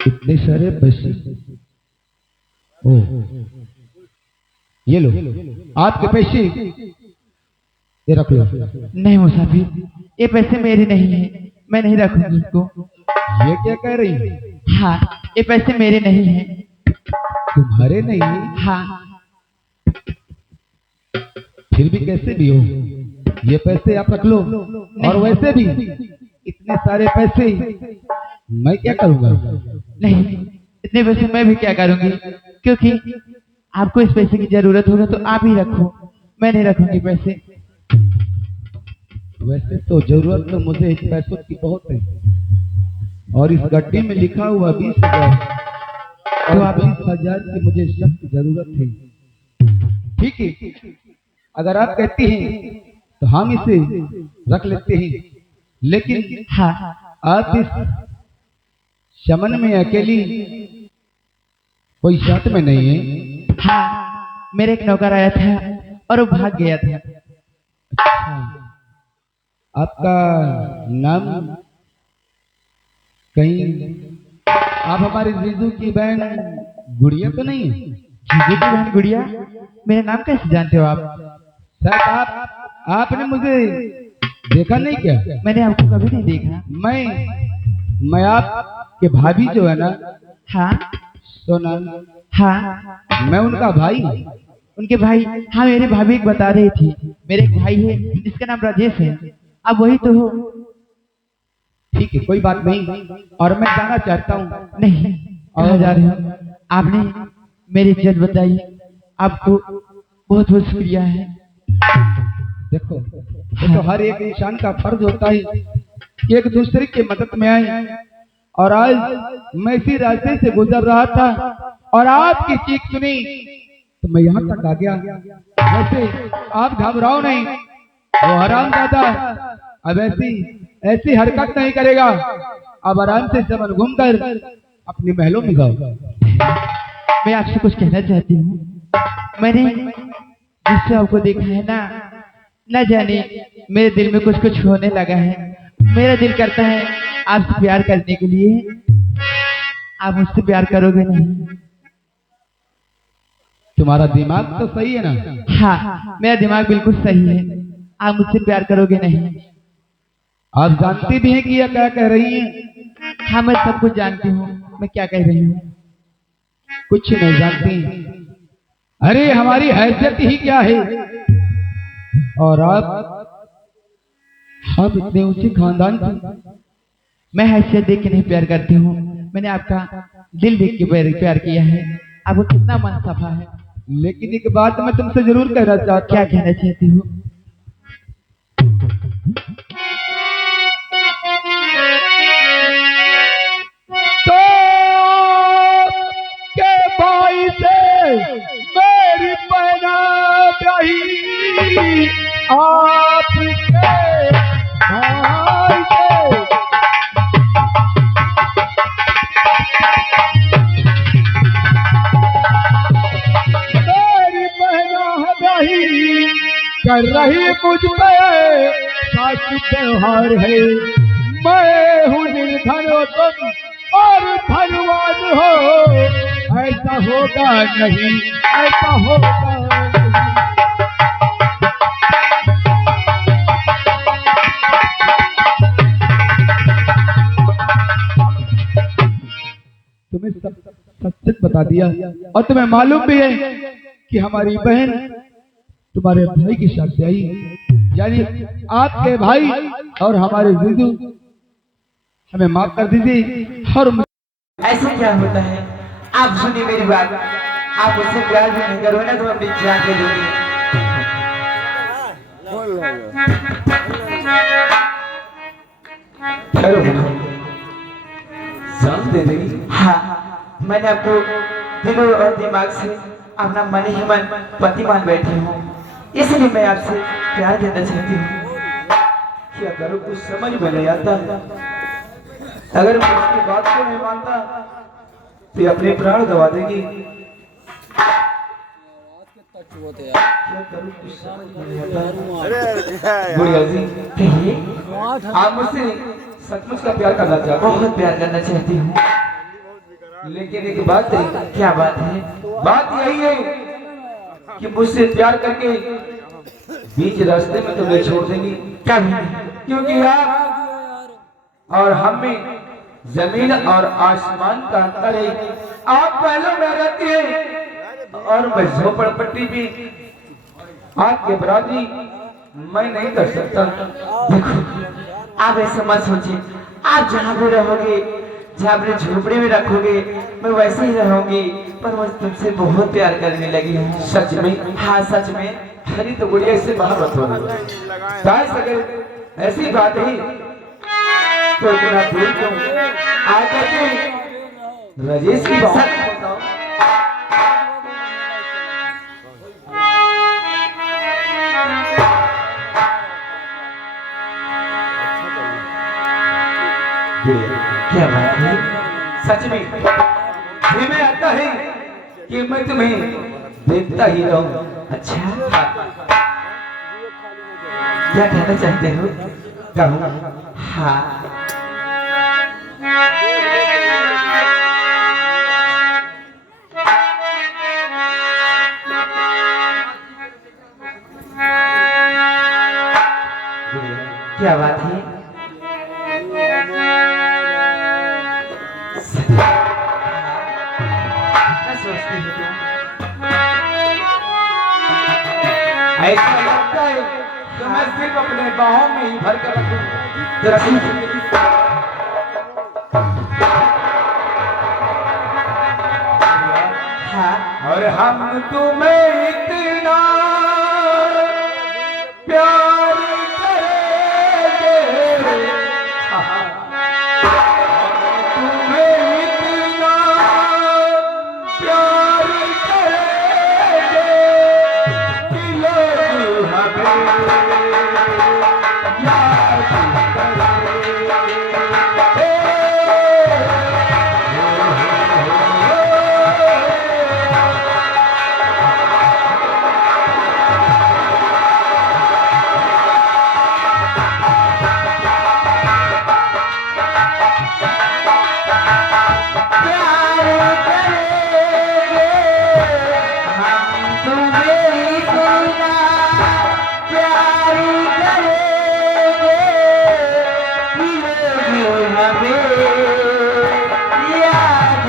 इतने सारे पैसे। ओ, ये लो आपके पैसे, ये रख लो। नहीं मुसाफिर, ये पैसे मेरे नहीं है, मैं नहीं रखूंगी इसको। ये क्या कह रही है? हाँ, ये पैसे मेरे नहीं है। तुम्हारे नहीं? हाँ। फिर भी कैसे भी हो, ये पैसे आप रख लो। और वैसे भी इतने सारे पैसे मैं क्या करूंगा? नहीं, इतने पैसे मैं भी क्या करूंगी, क्योंकि आपको इस पैसे की जरूरत होगा तो आप ही रखो, मैं नहीं रखूंगी पैसे। वैसे तो जरूरत तो मुझे इस पैसों की बहुत है, और इस गड्डी में लिखा हुआ 20,000, तो आप 20,000 की मुझे सख्त जरूरत है। ठीक है, अगर आप कहती हैं तो हम इसे रख लेते हैं, लेकिन हाँ, आप इस चमन में अकेली, कोई साथ में नहीं है? हाँ, मेरे एक नौकर आया था और वो भाग गया था। आपका नाम? कहीं आप हमारे जीजू की बहन गुड़िया तो नहीं है? जीजू की बहन गुड़िया? मेरा नाम कैसे जानते हो आप? सर आपने मुझे देखा नहीं क्या? मैंने आपको कभी नहीं देखा। मैं आपके भाभी जो है ना, हाँ सोना, हाँ, मैं उनका भाई। उनके भाई? हाँ, मेरे भाभी एक बता रही थी, मेरे एक भाई है जिसका नाम राजेश है, अब वही तो हो। ठीक है, कोई बात नहीं, और मैं जाना चाहता हूँ। नहीं, कहाँ जा रहे हो? आपने मेरी इज्जत बताई, आपको बहुत बहुत शुक्रिया है। देखो, ये तो हर एक इंसान का फर्ज होता है कि एक दूसरे की मदद में आए, और आज मैं इसी रास्ते से गुजर रहा था और आपकी चीख सुनी तो मैं यहाँ तक आ गया। वैसे आप घबराओ नहीं, वो हरामजादा अब ऐसी हरकत नहीं करेगा। अब आराम से चमन घूमकर अपने महलों में जाओ। मैं आपसे कुछ कहना चाहती हूँ। मैंने जिससे आपको देखा है ना, न जाने मेरे दिल में कुछ कुछ होने लगा है। मेरा दिल करता है आपसे प्यार करने के लिए। आप मुझसे प्यार करोगे नहीं? तुम्हारा दिमाग तो सही है ना? हाँ, मेरा दिमाग बिल्कुल सही है। आप मुझसे प्यार करोगे नहीं? आप जानती भी हैं कि यह क्या कह रही हैं? हाँ, मैं सब कुछ जानती हूँ, मैं क्या कह रही हूँ। कुछ नहीं जानती? अरे हमारी हैसियत ही क्या है, और आप इतने ऊंचे खानदान की। मैं हैसियत देख के नहीं प्यार करती हूँ, मैंने आपका दिल देख के प्यार किया है। आपको कितना मन सफा है। लेकिन एक बात मैं तुमसे जरूर कहना चाहता हूँ। क्या कहना चाहती हूँ? तो के भाई से मेरी बहना ब्याही, आपके भाई से मेरी बहना है ब्याही, कर रही मुझ पे सासु व्यवहार है। मैं हूँ निर्धन हो तुम और धनवान हो, ऐसा होगा नहीं, ऐसा होगा नहीं। तुम्हें सब सच बता दिया, और तुम्हें मालूम भी है कि हमारी बहन तुम्हारे भाई की शादी आई, यानी आपके भाई और हमारे जीजू, हमें माफ कर दीजिए। और ऐसा क्या होता है? आप सुनिए मेरी बात, आप मुझसे प्यार भी नहीं करोगे ना तो मैं अपनी जान दे दूंगी। जान दे देगी? हाँ, मैंने आपको दिलों और दिमाग से अपना मन ही मन पति मान बैठी हूँ, इसलिए मैं आपसे प्यार देना चाहती हूँ। क्या करूं कुछ समझ में नहीं आता। अगर मैं उसकी बात को नहीं मानता तो ये अपने प्राण गवा देगी। क्या करूं कुछ समझ में नहीं आता। बुढ़िया जी, कहिए। आप मुझसे सचमुच का प्यार करना चाहते हैं? बहुत प्यार करना चाहती हूँ। लेकिन एक बात है। क्या बात है? बात यही है कि मुझसे प्यार करके बीच रास्ते में तुम्हें छोड़ देंगी। कभी नहीं। क्योंकि आप और हम में जमीन और आसमान का अंतर है। आप पहले में रहती है और मैं झोपड़पट्टी भी। आपके बराबरी मैं नहीं कर सकता। देखो, आप ऐसा मत सोचिए। आप जहाँ भी रहोगे, जहाँ अपने झोपड़ी में रखोगे, मैं वैसे ही रहूंगी। पर मुझे तुमसे बहुत प्यार करने लगी हूँ। सच में? हाँ, सच में। हरी तो गुड़िया इससे बाहर मत हो। अगर ऐसी बात है तो इतना दूर क्यों आकर के राजेश की बात बताओ। क्या बात है? सच में ये मैं आता है कि मैं तुम्हें देखता ही रहूं। अच्छा, क्या कहना चाहते हो? कहूं? हाँ। क्या बात है? क्या सोचते हो तुम? ऐसा लगता है कि मैं सिर्फ अपने बाहों में ही भर कर रखूं। हाँ। और हम तुम्हें इतना प्यार करेंगे, तुम्हें इतना प्यार करेंगे कि लोग हमें याद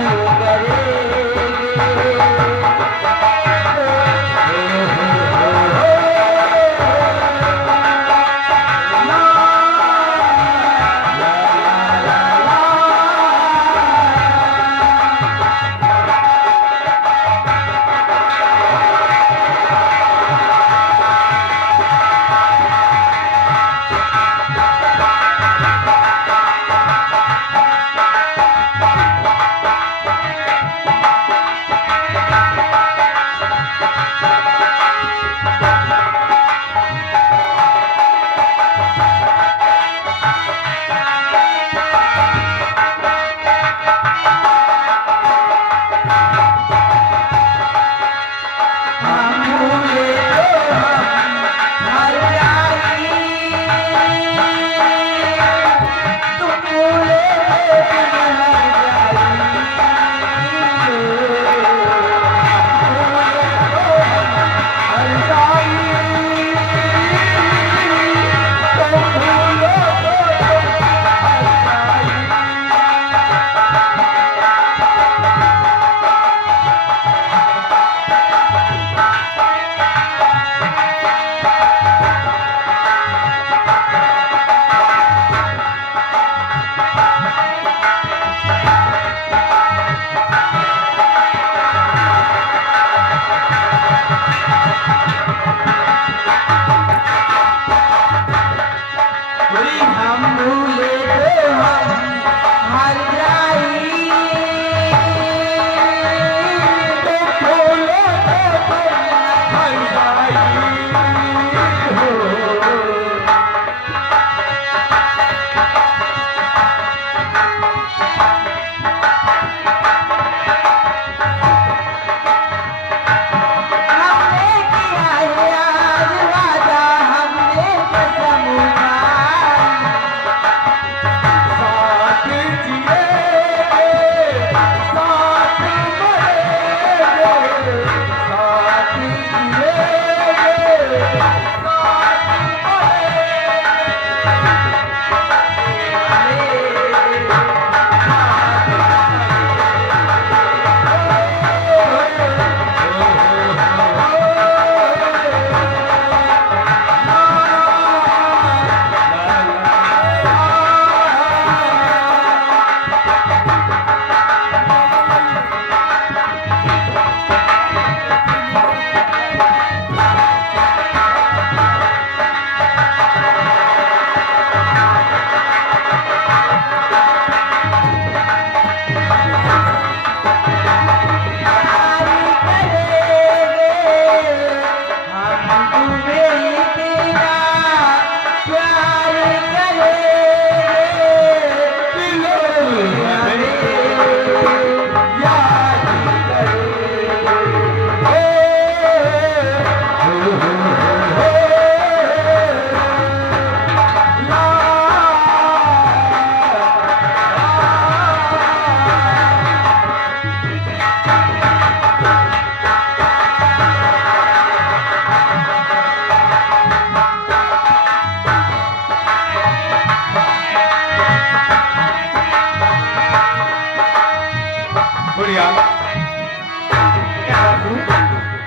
बढ़िया।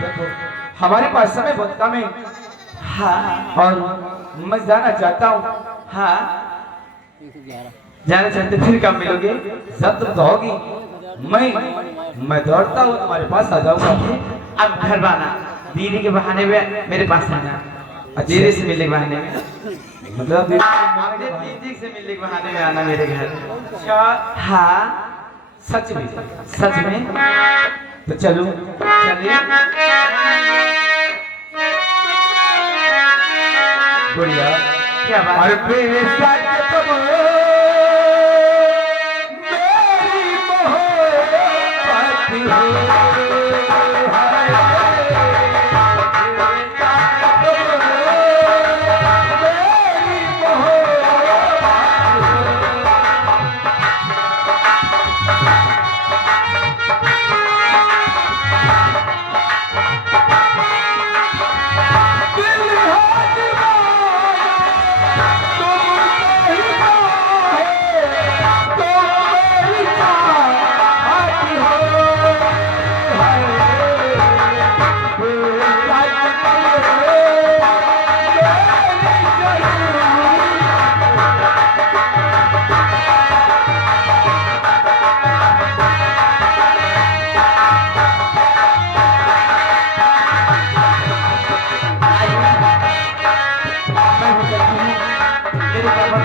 देखो हमारे पास समय बहुत कम है। हाँ और मैं जाना चाहता हूँ। हाँ जाना चाहते फिर कब मिलोगे? जब तुम कहोगी मैं दौड़ता हूँ तुम्हारे पास आ जाऊंगा। अब घर बाना दीदी के बहाने में मेरे पास आना। दीदी से मिलने के बहाने में मतलब अपने दीदी से मिलने के बहाने में आना मेरे घर। अच्छा हाँ सच में? सच में। तो चलो चलिए। बढ़िया। क्या बात और है? बेशक तुम मेरी मोहब्बत हो।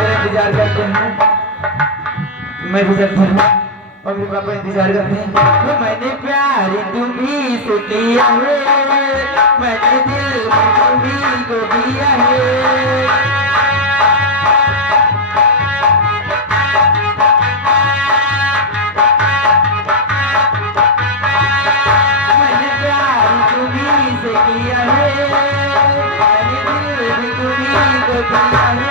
इंतजार करते हैं। मैं भी चलता हूँ और मेरे पापा इंतजार करते हैं। तो मैंने प्यार तुम्ही से किया है, मैंने दिल तुम्ही को दिया है। मैंने प्यार तुम्ही से किया है, मैंने दिल भी तुम्ही को दिया है।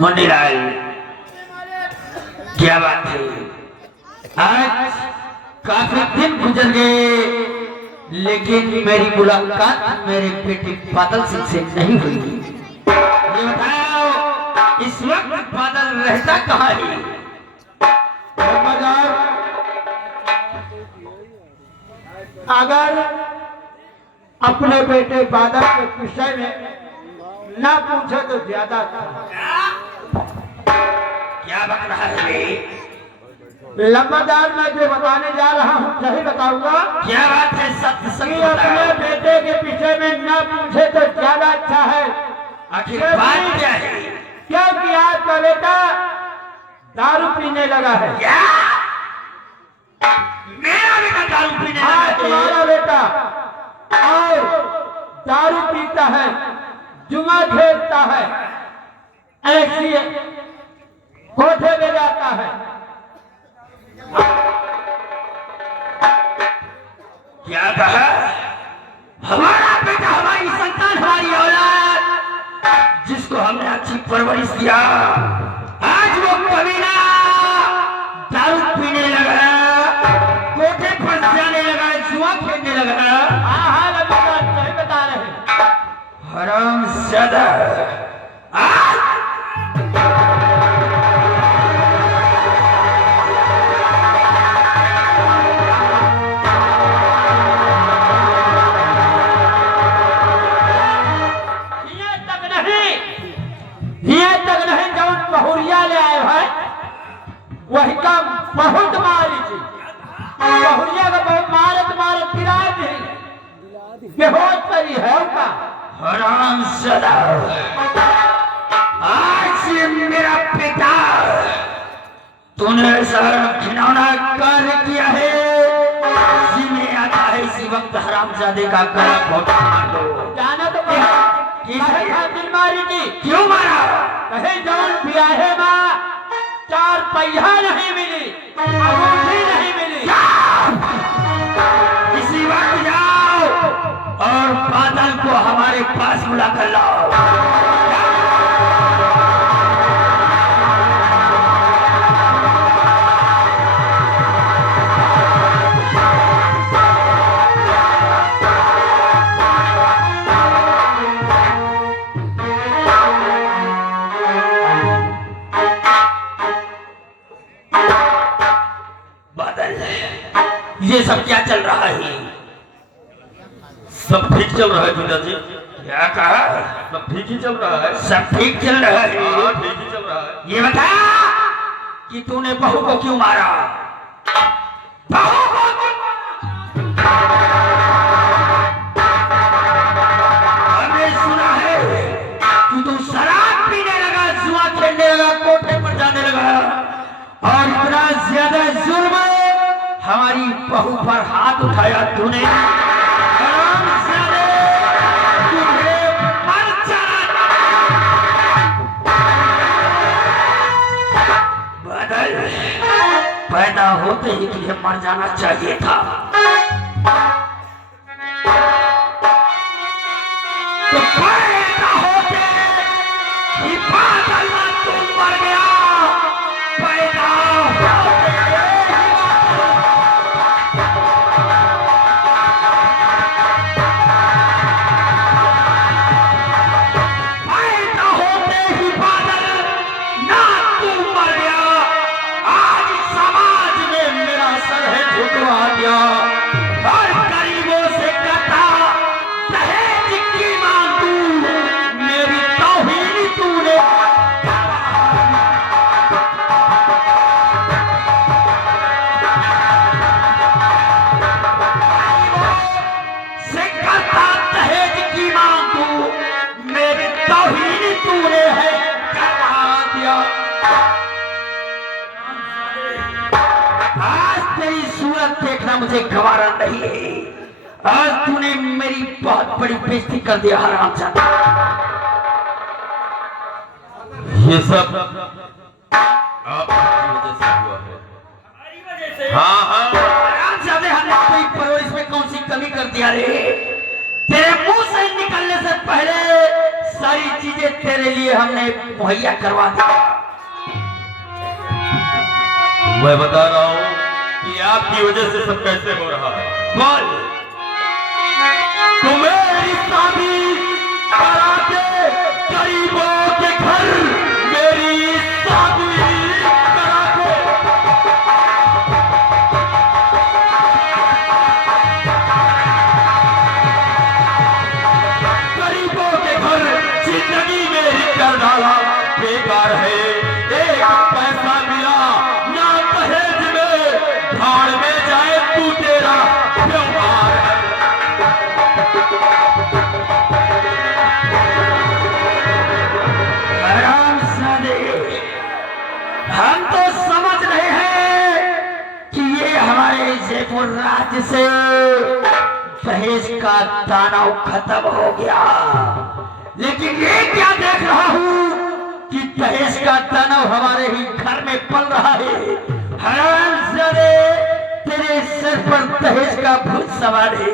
मुंडीलाल क्या बात है? आज काफी दिन गुजर गए लेकिन मेरी मुलाकात मेरे बेटे बादल सिंह से नहीं हुई। ये बताओ इस वक्त बादल रहता कहाँ है? अगर अपने बेटे बादल के विषय में ना पूछे तो ज्यादा था। क्या बक रहा है? लंबादार मैं जो बताने जा रहा हूँ सही बताऊंगा। क्या बात है? सत्य कि सत्य अपने बताओ। बेटे के विषय में ना पूछे तो ज्यादा अच्छा है। आखिर बात क्या है? क्योंकि आपका बेटा दारू पीने लगा है। क्या? मेरा बेटा दारू पीने हाँ लगा है? तुम्हारा बेटा और दारू पीता है, जुआ खेलता है, ऐसी कोठे ले जाता है। क्या कहा? हमारा बेटा, हमारी संतान, हमारी औलाद जिसको हमने अच्छी परवरिश दिया, आज वो कमीना दारू पीने लगा, कोठे पर जाने लगा, जुआ खेलने लगा। हाँ लंबादार सही बता रहे हैं। हरामजादा। आज बहुरिया ले आए भाई वही काम बहुत मारी थी। बहुरिया का बहुत मारत मारत गिरा दी, बेहोश करी है उसका। हरामजादा, आज ये मेरा पिता तूने ऐसा घिनौना कार्य किया है, जिन्हें आता है इसी वक्त हरामजादे का गला घोट मार दो। जाना तो दिल मारी थी। क्यों मारा? कहे जौन ब्याहे माँ 4 पहिया नहीं मिली, अंगूठी नहीं मिली। इसी वक्त जाओ और बादल को हमारे पास बुला कर लाओ। ये सब क्या चल रहा है? सब ठीक चल रहा है पिताजी। क्या कहा? सब ठीक ही चल रहा है। सब ठीक चल रहा है? हाँ, ठीक ही चल रहा है। ये बता कि तूने बहू को क्यों मारा? बहू को क्यों मारा? हमने सुना है कि तू शराब पीने लगा, जुआ खेलने लगा, कोठे पर जाने लगा और इतना ज्यादा जुर्म हमारी बहू पर हाथ उठाया तूने। हरामजादे, तुझे मर जाना। बदल, पैदा होते ही तुझे मर जाना चाहिए था। तो पैदा होते ही बादल में तू मर गया। पैदा होते ही बादल ना तू मर गया। आज समाज में मेरा सर है झुकवा दिया और गरीबों से कहता दहेज की मांगू, मेरी तौहीन तूने। से कहता दहेज की मांगू, मेरी तौहीन तूने है करवा दिया। आज तेरी सूरत देखना मुझे गवारा नहीं है। आज तूने मेरी बहुत बड़ी बेइज्जती कर दिया हरामजादा। ये सब आपकी वजह से हुआ है। हाँ हाँ, हरामजादे, हमने कोई परवरिश में कौन सी कमी कर दिया रे? तेरे मुंह से निकलने से पहले सारी चीजें तेरे लिए हमने मुहैया करवा दी। मैं बता रहा हूँ कि आपकी वजह से सब कैसे हो रहा है। बोल, तुम्हें शादी करा के गरीबों के घर मेरी शादी करा के गरीबों के घर जिंदगी में ही कर डाला। बेकार है, एक पैसा मिला ना दहेज में, भाड़ में जाए तू तेरा व्यवहार है। हरामजादे, हम तो समझ रहे हैं कि ये हमारे जयपुर राज्य से दहेज का दानव खत्म हो गया, लेकिन ये क्या देख रहा हूँ कि दहेज का दानव हमारे ही घर में पल रहा है। हरामजादे, तेरे सिर पर दहेज का भूत सवार है।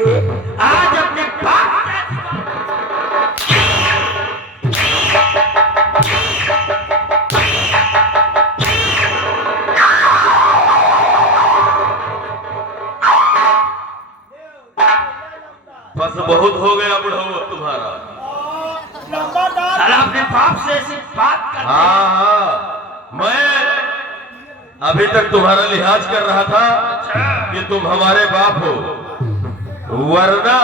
आज अपने बाप बस बहुत हो गया बुढ़ऊ तुम्हारा। साला अपने बाप से ऐसी बात कर। हाँ हाँ, मैं अभी तक तुम्हारा लिहाज कर रहा था कि तुम हमारे बाप हो, वरना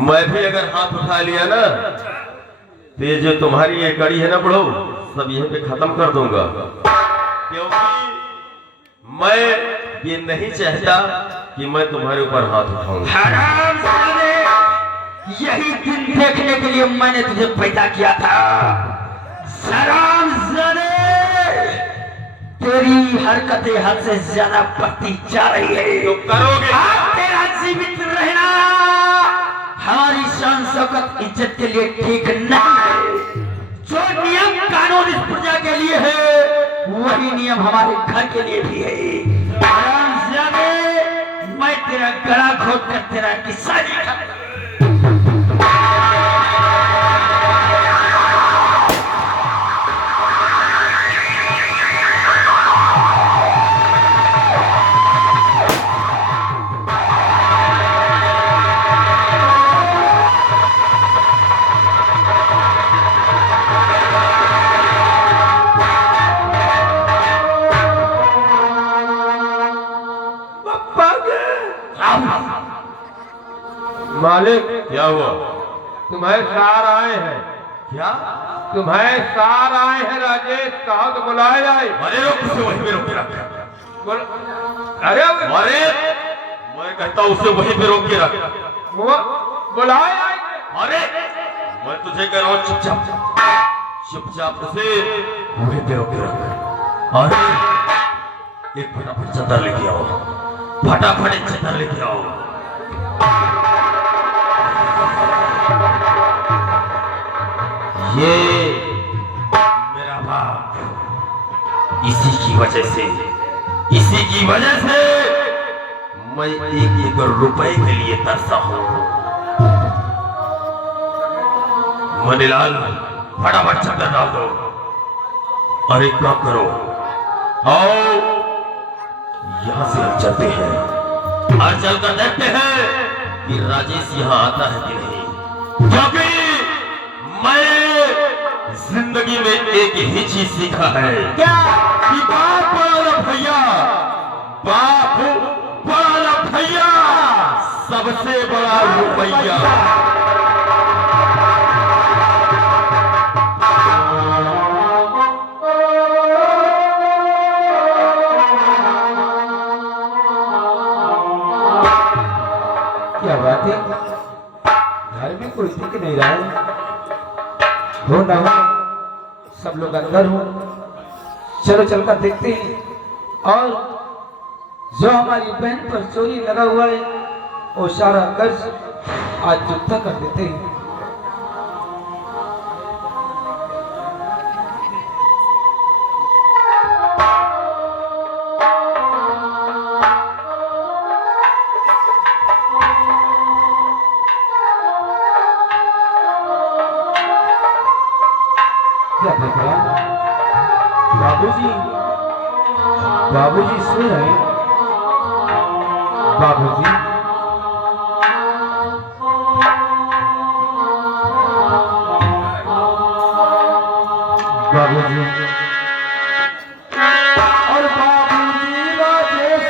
मैं भी अगर हाथ उठा लिया ना तो ये जो तुम्हारी ये कड़ी है ना बुढ़ऊ, सब यहीं पे खत्म कर दूंगा। क्योंकि मैं ये नहीं चाहता कि मैं तुम्हारे ऊपर हाथ उठाऊं। हरामजादे, यही दिन देखने के लिए मैंने तुझे पैदा किया था। हरामजादे, तेरी हरकतें हद से ज्यादा बढ़ती जा रही है। तो करोगे आज तेरा जीवित रहना हमारी शान शौकत इज्जत के लिए ठीक नहीं है। जो नियम कानून इस प्रजा के लिए है, वही नियम हमारे घर के लिए भी है। हरामजादे, मैं तेरा गला घोट कर तेरा किस्सा नहीं। मालिक क्या हुआ? तुम्हारे सार आए हैं। क्या? तुम्हारे सार आए हैं राजेश, कहा तो बुलाए आए। अरे रोक, उसे वहीं पे रोक के रख। अरे अरे मैं कहता हूँ उसे वहीं पे रोक के रख। वो बुलाए आए। अरे मैं तुझे कह रहा हूँ चुपचाप उसे वहीं पे रोक के रख। अरे एक फटाफट चदर लेके आओ, फटाफट एक चदर लेके आओ। ये मेरा बाप, इसी की वजह से मैं 1 एकड़ रुपए के लिए तरसा हूं। मनीलाल फटाफट चक्कर डाल दो और एक काम करो, आओ यहां से हम चलते हैं और चलकर देखते हैं कि राजेश यहां आता है कि नहीं। क्योंकि मैं जिंदगी में एक ही चीज सीखा है, क्या? कि बाप बड़ा भैया, बाप बड़ा भैया, सबसे बड़ा रुपया। क्या बात है, घर में कोई दिख नहीं रहा है। हो ना हो सब लोग अंदर हो, चलो चलकर देखते हैं और जो हमारी बहन पर चोरी लगा हुआ है वो सारा कर्ज आज चुकता कर देते हैं। क्या देख रहा? बाबूजी, बाबूजी सो रहे हैं। बाबूजी, बाबूजी और बाबूजी राजेश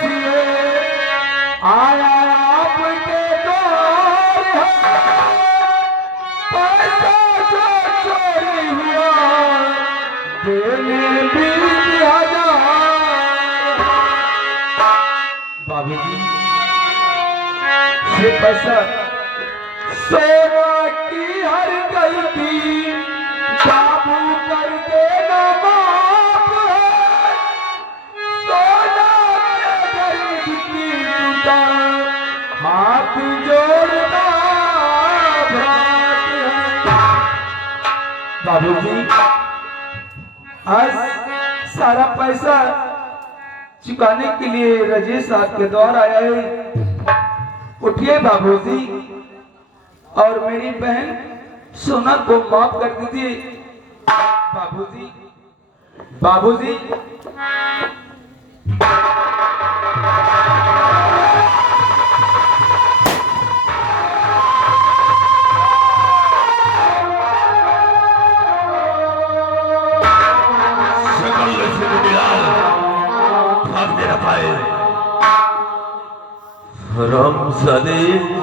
आया आपके द्वार है। पैसा जो चोरी हुआ देने 20,000। बाबूजी ये पैसा सोना की हर गलती बाबू कर देना माफ है। सोना के गरीब की टूटा हाथ जोड़ना बात है। बाबूजी आज सारा पैसा चुकाने के लिए राजेश आपके द्वार आया है। उठिए बाबूजी और मेरी बहन सोना को माफ कर दीजिए। बाबूजी, बाबूजी रामजादे,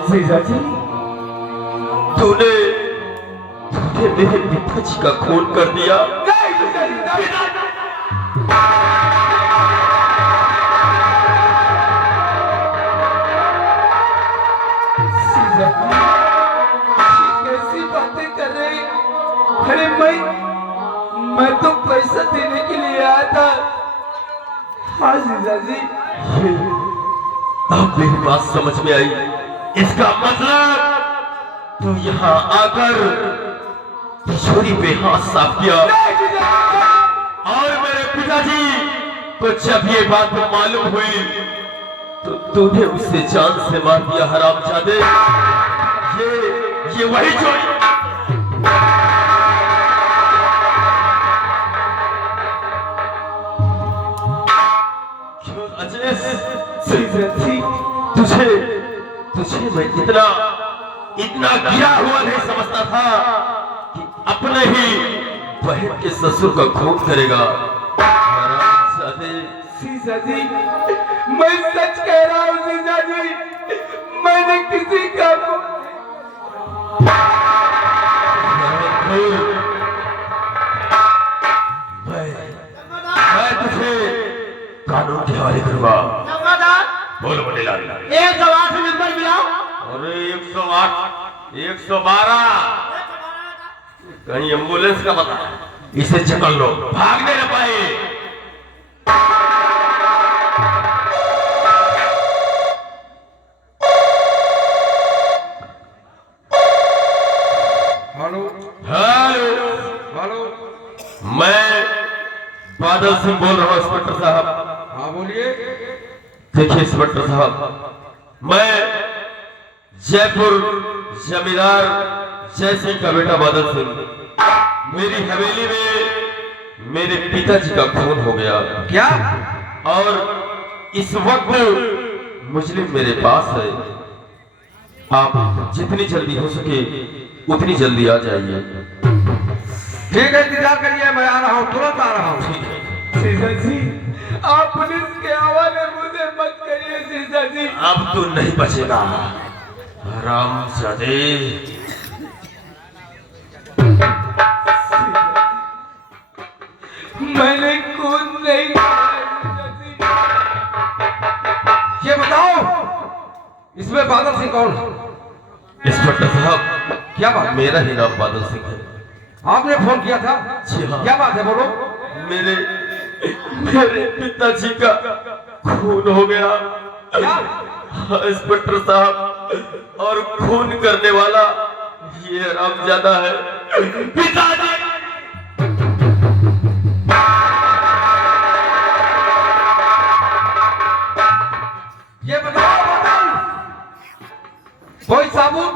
जीजा जी तूने मेरे पिताजी का खून कर दिया। कैसी बातें कर रहे? अरे मैं तो पैसा देने के लिए आया था। हाँ जीजा जी, अब मेरी बात समझ में आई। इसका मतलब तू यहाँ आकर तिजोरी पे हाथ साफ किया और मेरे पिताजी को जब ये बात मालूम हुई तो तूने उसे जान से मार दिया। हरामजादे, ये वही चोरी। क्यों अजय, तुझे मैं इतना गिरा हुआ नहीं समझता था कि अपने ही बहन के ससुर का खून करेगा। जीजा जी, मैं सच कह रहा हूँ जीजा जी, मैंने किसी का मैं तुझे कानून के हवाले करूंगा। बोलो बड़े लाल। 108 नंबर मिलाओ। अरे 108, 112, कहीं एम्बुलेंस का पता, इसे चकल लो, भागने न पाए। Hello hello, hello. मैं बादल सिंह बोल रहा हूँ इंस्पेक्टर साहब। हाँ बोलिए। देखिए इंस्पेक्टर साहब, मैं जयपुर जमींदार जयसिंह का बेटा बादल सिंह, मेरी हवेली में मेरे पिताजी का खून हो गया। क्या? और इस वक्त मुजरिम मेरे पास है। आप जितनी जल्दी हो सके उतनी जल्दी आ जाइए। ठीक है, इंतजार करिए, मैं आ रहा हूँ, तुरंत आ रहा हूँ। सीता जी, आप पुलिस के हवाले मुझे मत करिए सीता जी। अब तू नहीं बचेगा हरामजादे। मैंने खून नहीं किया सीता जी। ये बताओ, इसमें बादल सिंह कौन? इंस्पेक्टर साहब, क्या बात? मेरा ही नाम बादल सिंह है। आपने फोन किया था? जी हाँ। क्या बात है, बोलो। मेरे पिताजी का खून हो गया। क्या? हाँ, इंस्पेक्टर साहब, और खून करने वाला ये हरामजादा है। पिताजी! ये बताओ बादल, कोई सबूत?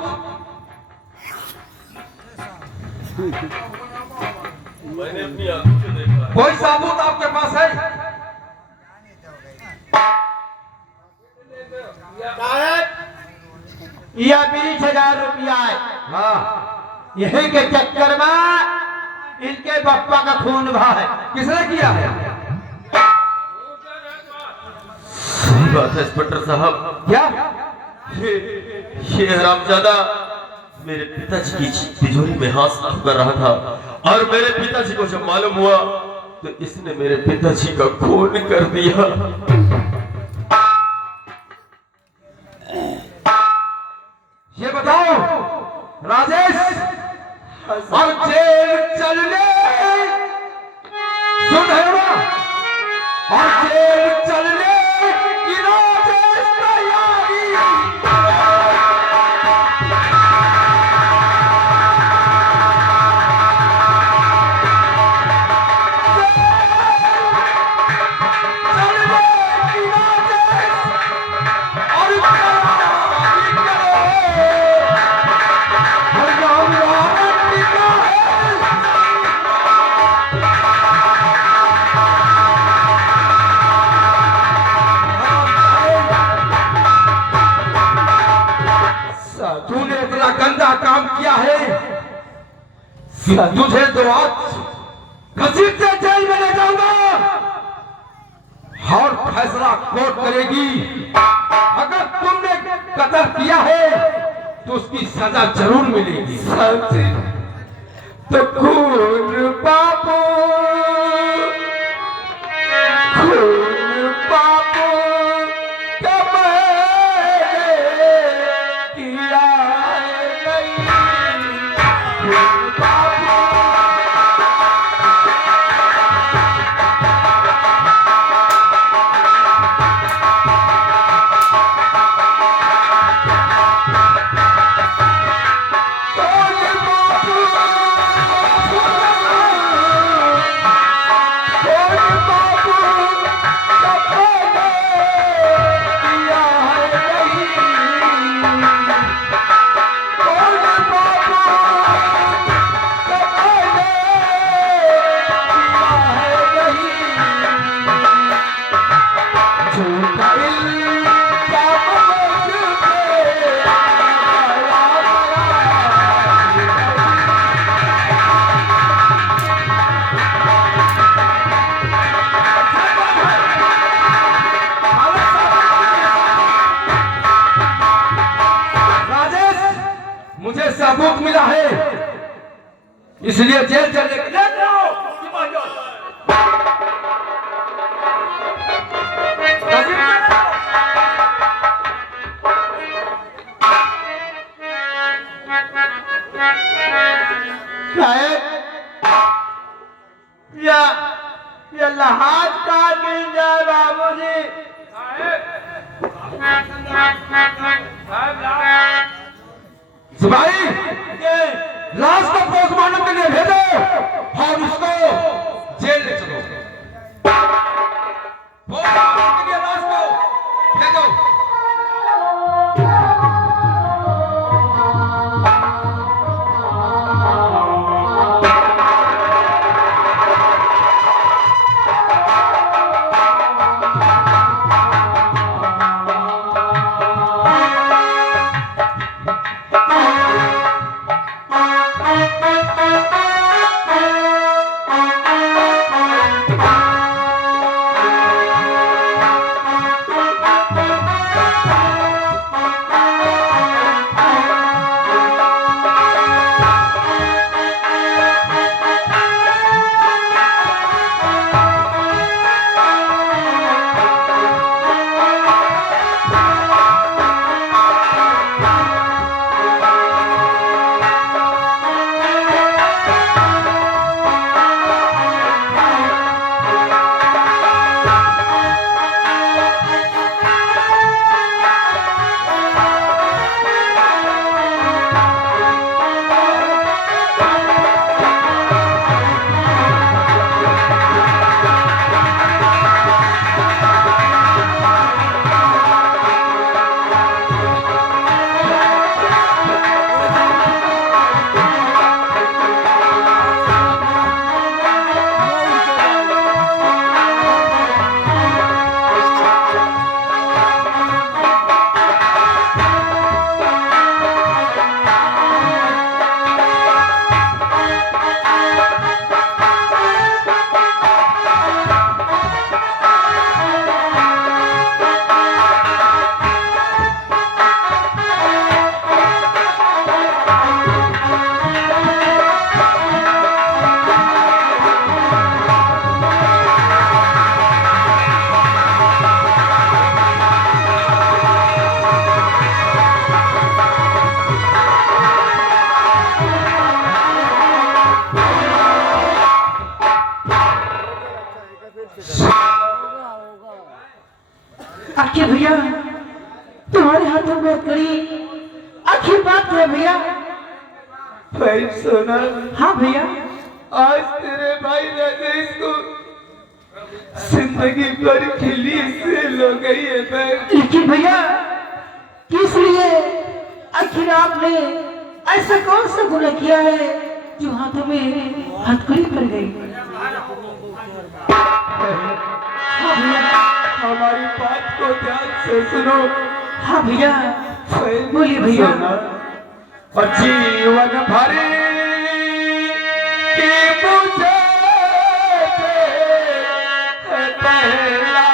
मैंने अपनी आंखों से देखा। कोई सबूत आपके पास है? यह 20,000 रुपया है। हाँ। यही के चक्कर में इनके पप्पा का खून बहा है। किसने किया है? सही बात है इंस्पेक्टर साहब। क्या? ये हरामजादा मेरे पिताजी की तिजोरी में हाथ साफ कर रहा था, और मेरे पिताजी को जब मालूम हुआ तो इसने मेरे पिताजी का खून कर दिया। ये बताओ राजेश, अब जेल चलने सुन है ना? और जेल चलने की राजेश तैयारी। तूने इतना गंदा काम किया है, तुझे तो आज घसीट से जेल में ले जाऊंगा, और फैसला कोर्ट करेगी। अगर तुमने कत्ल किया है तो उसकी सजा जरूर मिलेगी। तो खून पापो, खून पापो कब किया नहीं, खून पापो। इसलिए जेल चले ले जाओ। या लहाज का गिर जाए बाबूजी। सिपाही लाश को पोस्टमार्टम के लिए भेजो और उसको जेल ले चलो। पोस्टमार्टम के लिए लाश को भेजो। आखिर भैया तुम्हारे हाथों में कड़ी आखिर बात है भैया। भाई सोना, हाँ भैया। आज तेरे भाई राजेश को जिंदगी भर के लिए जेल हो गई है भाई। लेकिन भैया किस लिए? आखिर आपने ऐसा कौन सा गुनाह किया है जो हाथों में हथकड़ी पड़ गई? हाँ भैया, हमारी बात को ध्यान से सुनो। हाँ भैया, बोलिए भैया। और जीवन भर की मुझे पहला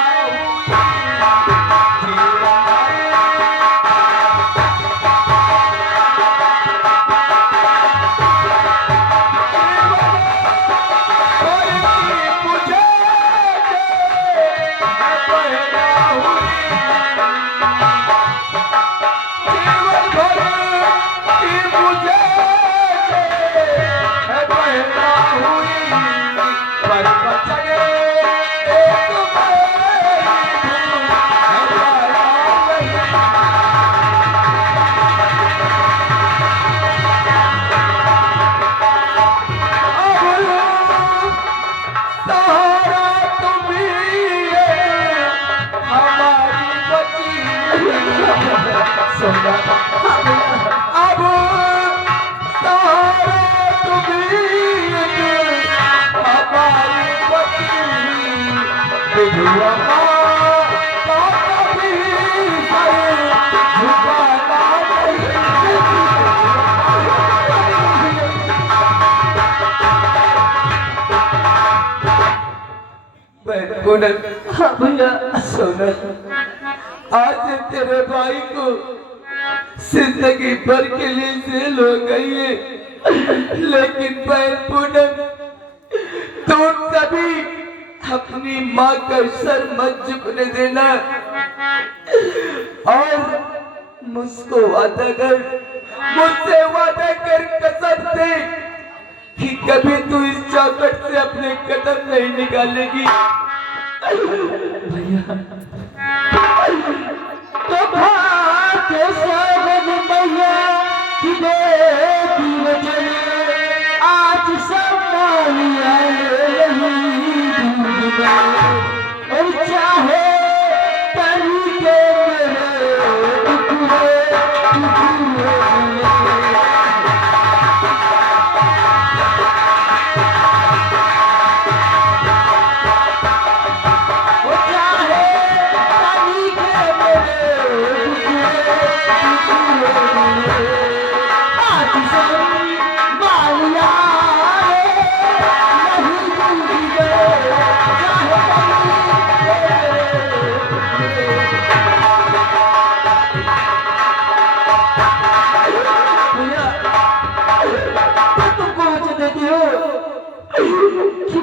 हाँ भैया। सोना, आज तेरे भाई को जिंदगी भर के लिए जेल हो गई है। लेकिन बहन पूनम, तुम कभी अपनी माँ का सर मत झुकने देना और मुझसे वादा कर कसम दे कि कभी तू इस चौखट से अपने कदम नहीं निकालेगी। भैया तो भाग्य सावन मैया कि देती वचन आज सब मानिया और चाहे कभी के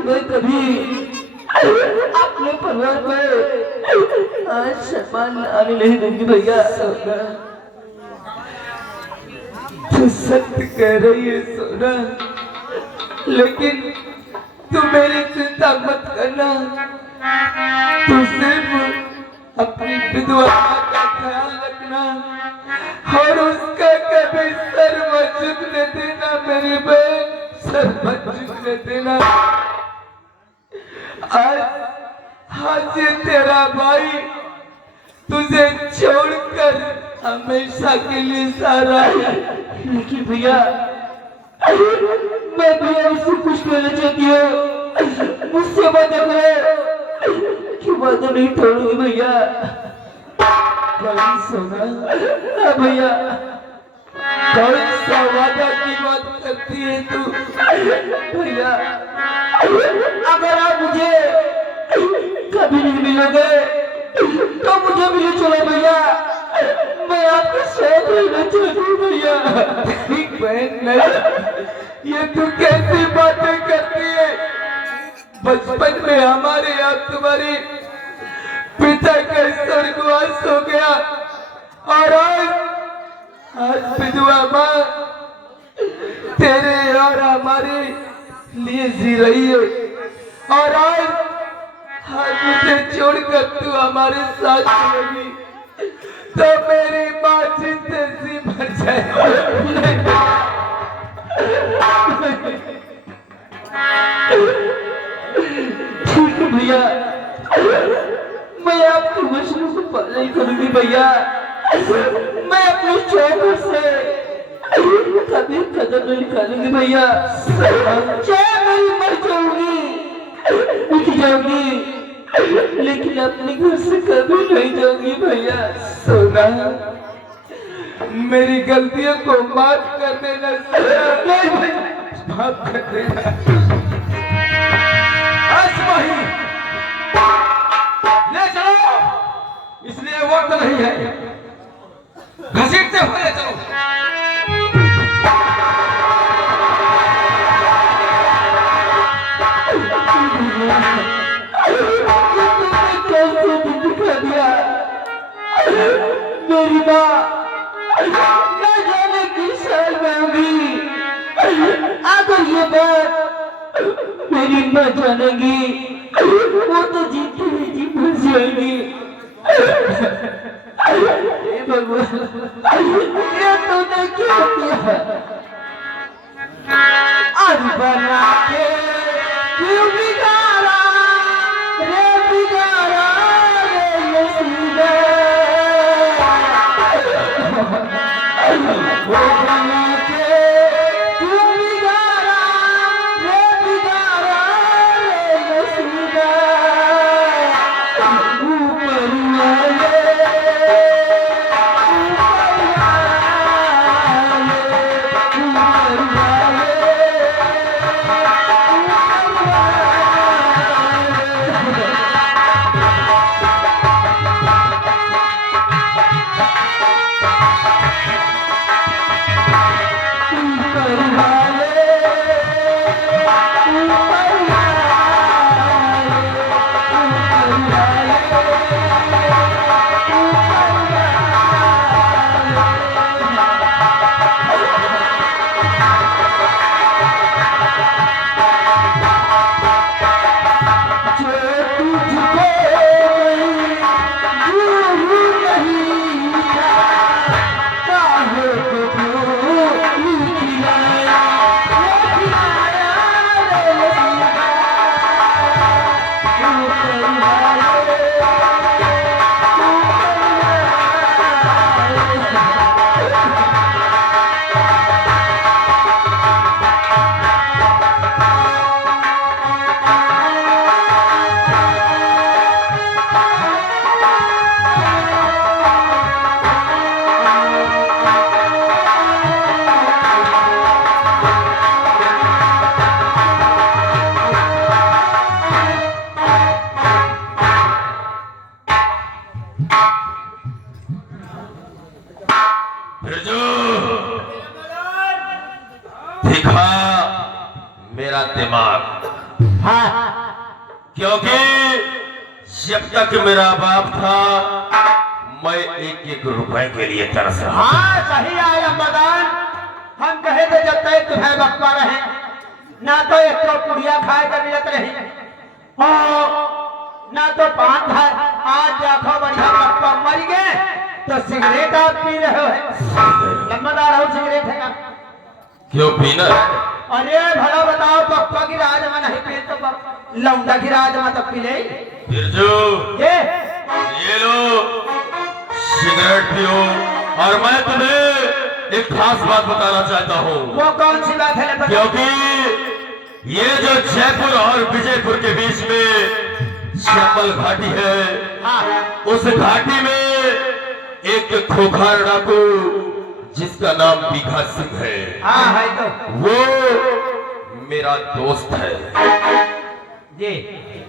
मैं कभी अपने परिवार पर आज सम्मान आने नहीं दूंगी भैया। तू सत्य कह रही है सोना, लेकिन तू मेरी चिंता मत करना। तू सिर्फ अपनी विधवा माँ का ख्याल रखना और उसका कभी सर मत झुकने देना मेरी बहन, सर मत झुकने देना। आज ये तेरा भाई तुझे छोड़कर हमेशा के लिए सारा है, लेकिन भैया मैं भैया उससे कुछ कहना चाहती हूँ। मुझसे वादा करो कि वादा नहीं तोड़ूंगी भैया। कभी सोना भैया, कौन सा वादा की बात करती है तू भैया? अगर आप मुझे कभी नहीं मिलोगे तो मुझे मिले चलो भैया, मैं आपके साथ रहना चाहती हूँ भैया। ठीक बहन नहीं, ये तू कैसी बातें करती है? बचपन में हमारे आप तुम्हारे पिता का स्वर्गवास हो गया और आज विधवा माँ तेरे और हमारे लिए जी रही है और आज मुझे छोड़कर तू हमारे साथ चलेगी तो मेरी माँ चिंता से मर जाएगी। ठीक है भैया, मैं आपके वचनों को पालन करूंगी भैया। मैं अपने चौखट से कभी कदम नहीं निकालूंगी भैया। चाहे मैं मर जाऊंगी, उठ जाऊंगी, लेकिन अपने घर से कभी नहीं जाऊंगी भैया। सोना, मेरी गलतियों को माफ कर देना। माफ कर देना। ले चलो, इसलिए वक्त नहीं है, घसीटते हुए चलो। कैसे दिखा दिया मेरी माँ न जाने किस साल में होगी। अगर ये बात मेरी माँ जानेगी वो तो जीती ही जी मर जाएगी। भगवान, ये तूने क्या किया? आज बना के क्यों बिगाड़ा रे, बिगाड़ा रे नसीबे। वो बना के क्यों बिगाड़ा रे, बिगाड़ा रे नसीबे। ऊपर वाले बिरजू दिखा मेरा दिमाग, क्योंकि जब तक मेरा बाप था मैं एक एक रुपए के लिए तरस रहा। हाँ सही आया मदान, हम कहे थे जब तक तुम्हें बकवा रहे ना तो एक तो पुड़िया खाए कर मिलत रही और ना तो पान खाए। आज देखो बढ़िया बकवा मर गए तो सिगरेट आप पी रहे हो। लम्बादार हो सिगरेट है ना? क्यों पीना है? अरे भला बताओ बकवा की राजमा नहीं पी तो लौंडा की राजमा तो पी ले। बिरजू ये लो सिगरेट पियो, और मैं तुम्हें एक खास बात बताना चाहता हूँ। वो कौन सी बात है? क्योंकि ये जो जयपुर और विजयपुर के बीच में श्यामल घाटी है, उस घाटी में एक खोखार डाकू जिसका नाम बीघा सिंह है, हाँ है तो वो मेरा दोस्त है जी,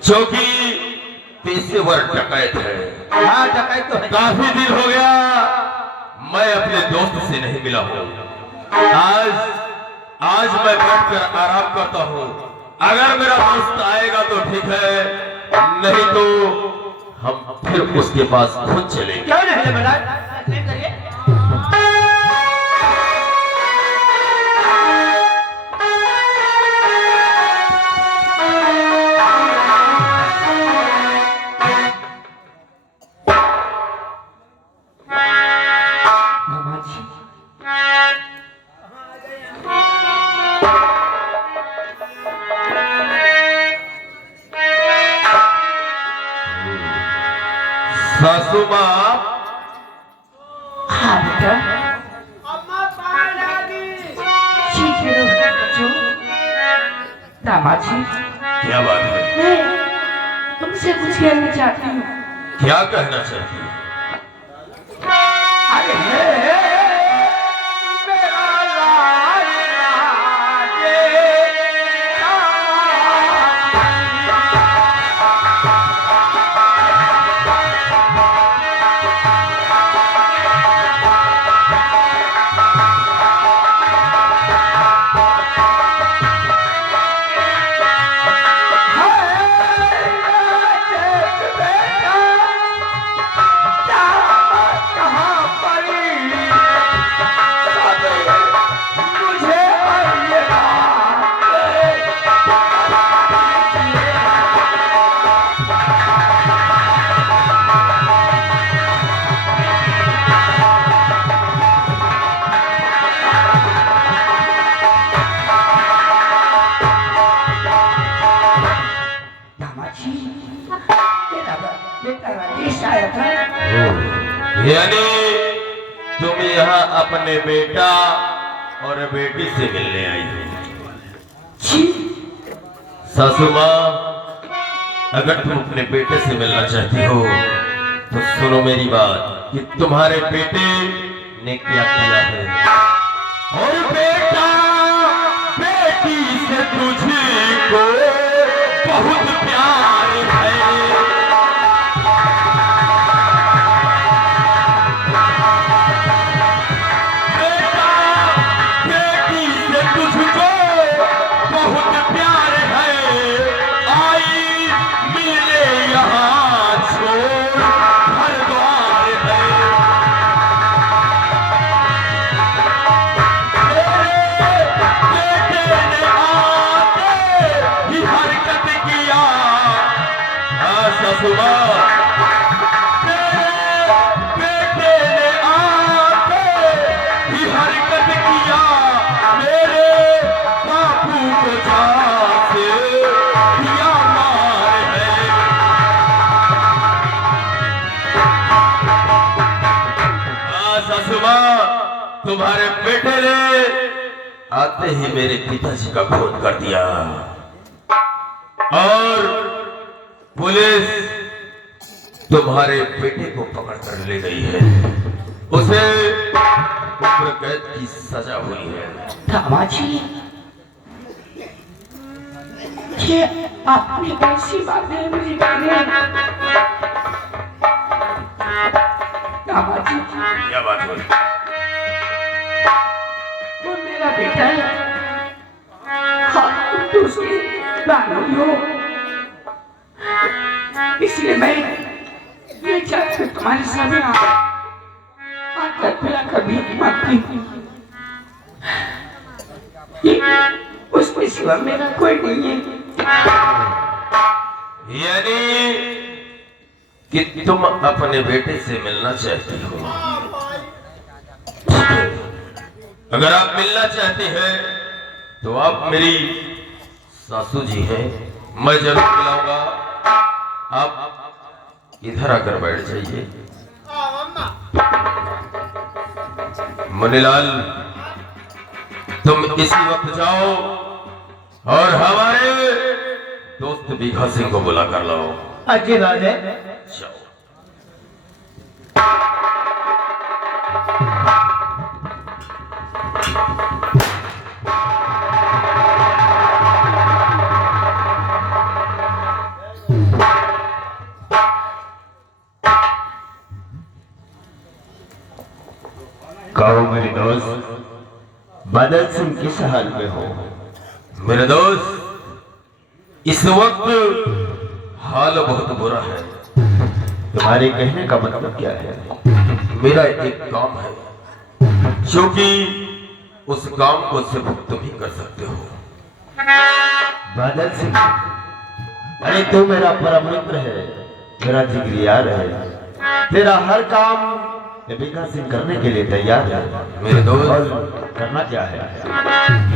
जो कि पेशेवर डकैत है। हाँ डकैत तो है। काफी दिन हो गया मैं अपने दोस्त से नहीं मिला हूँ। आज मैं बैठकर आराम करता हूँ। अगर मेरा दोस्त आएगा तो ठीक है, नहीं तो हम फिर उसके पास खुद चलेंगे। क्यों नहीं बताए? सासू माँ, हाँ बेटा ठीक है बच्चों। दामाद जी क्या बात है? मैं तुमसे कुछ कहना चाहती हूँ। क्या कहना चाहती है? अरे मेरा यानी तुम यहाँ अपने बेटा और बेटी से मिलने आई हो? सासू माँ, अगर तुम अपने बेटे से मिलना चाहती हो तो सुनो मेरी बात कि तुम्हारे बेटे ने क्या किया है। और बेटा बेटी से तुझको बहुत प्यार है। तुम्हारे बेटे ने आते ही मेरे पिताजी का खून कर दिया और पुलिस तुम्हारे बेटे को पकड़ कर ले गई है। उसे उम्र कैद की सजा हुई है। दामाजी ये आपने कैसी बातें मुझे कही? क्या बात हुई? वो मेरा बेटा है। हाँ, तो उसकी दानवी हो, इसलिए मैं ये चाहती तुम्हारे सामने आकर पिलाकर भी मांगती हूँ। उसके सिवा मेरा कोई नहीं है। यानी कि तुम अपने बेटे से मिलना चाहती हो। अगर आप मिलना चाहते हैं तो आप मेरी सासू जी हैं, मैं जरूर मिलाऊंगा। आप इधर आकर बैठ जाइए। मुनीलाल, तुम इसी वक्त जाओ और हमारे दोस्त बीघा सिंह को बुला कर लाओ। अच्छी बात है। जाओ। कहो मेरे दोस्त, बादल सिंह किस हाल में हो? मेरे दोस्त, इस वक्त हाल बहुत बुरा है। तुम्हारे कहने का मतलब क्या है? मेरा एक काम है जो कि उस काम को सिर्फ तुम ही कर सकते हो। बादल सिंह, अरे तू मेरा परम मित्र है, मेरा जिगरियार है। तेरा हर काम बीघा सिंह करने के लिए तैयार है। मेरे दोस्त, और करना क्या है?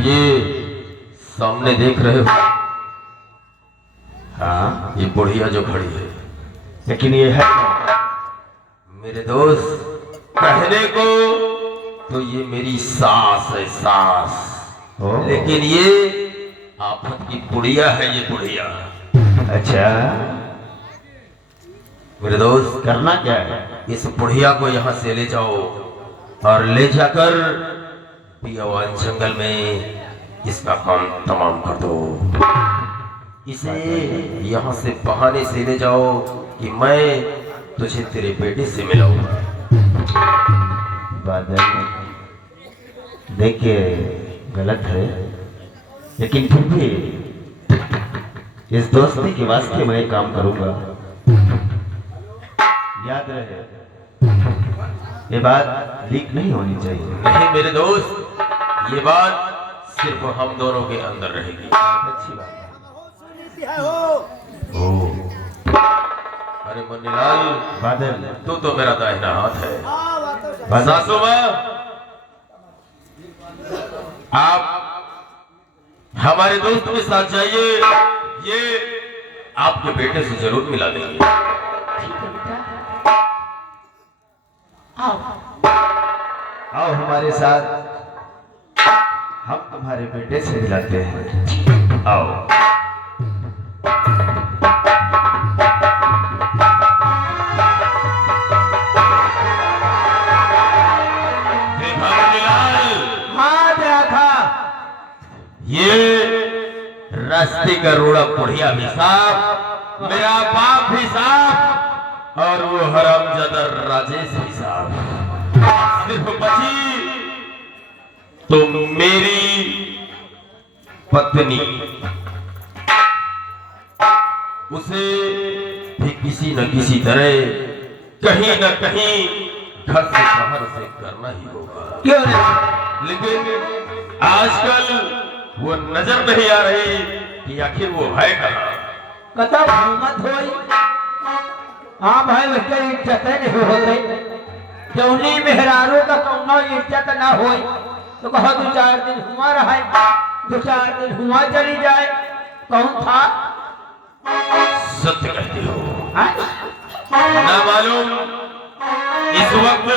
ये सामने देख रहे हो, हाँ, ये बुढ़िया जो खड़ी है, लेकिन ये है मेरे दोस्त, कहने को तो ये मेरी सास है, सास। ओ। लेकिन ये आफत की बुढ़िया है, ये बुढ़िया। अच्छा, मेरे दोस्त, करना क्या है? इस बुढ़िया को यहाँ से ले जाओ और ले जाकर पियावान जंगल में इसका काम तमाम कर दो। इसे यहाँ से बहाने से ले जाओ कि मैं तुझे तेरे बेटे से मिलाऊंगा। बादल, देखिए गलत है, लेकिन फिर भी इस दोस्ती के वास्ते मैं काम करूंगा। याद रहे, ये बात लीक नहीं होनी चाहिए। नहीं मेरे दोस्त, ये बात सिर्फ हम दोनों के अंदर रहेगी। अच्छी बात है। ओ, अरे मुन्नीलाल, बादल, तू तो मेरा दाहिना हाथ है। बादल, सासू माँ, आप हमारे दोस्त के साथ जाइए, ये आपके बेटे से जरूर मिला देंगे। आओ हमारे साथ, हम तुम्हारे बेटे से मिलाते हैं। आओ। देखा मुन्नीलाल, हाँ देखा। ये रास्ते का रोड़ा बुढ़िया भी साफ, मेरा बाप भी साफ, और वो हरामजादा राजेश भी साफ। सिर्फ बची तो मेरी पत्नी, उसे भी किसी न किसी तरह कहीं न कहीं घर से बाहर से करना ही होगा। क्यों नहीं? लेकिन आजकल वो नजर नहीं आ रही कि आखिर वो है कहाँ। कता घूमत होई। हाँ भाई, उसका इज्जत नहीं हो रही। जौनी मेहरारू का कौनो इज्जत ना होई तो कहो 2-4 दिन हुआ रहा, 2-4 दिन हुआ चली जाए। कौन था? सत्य कहते हो। हाँ? ना मालूम इस वक्त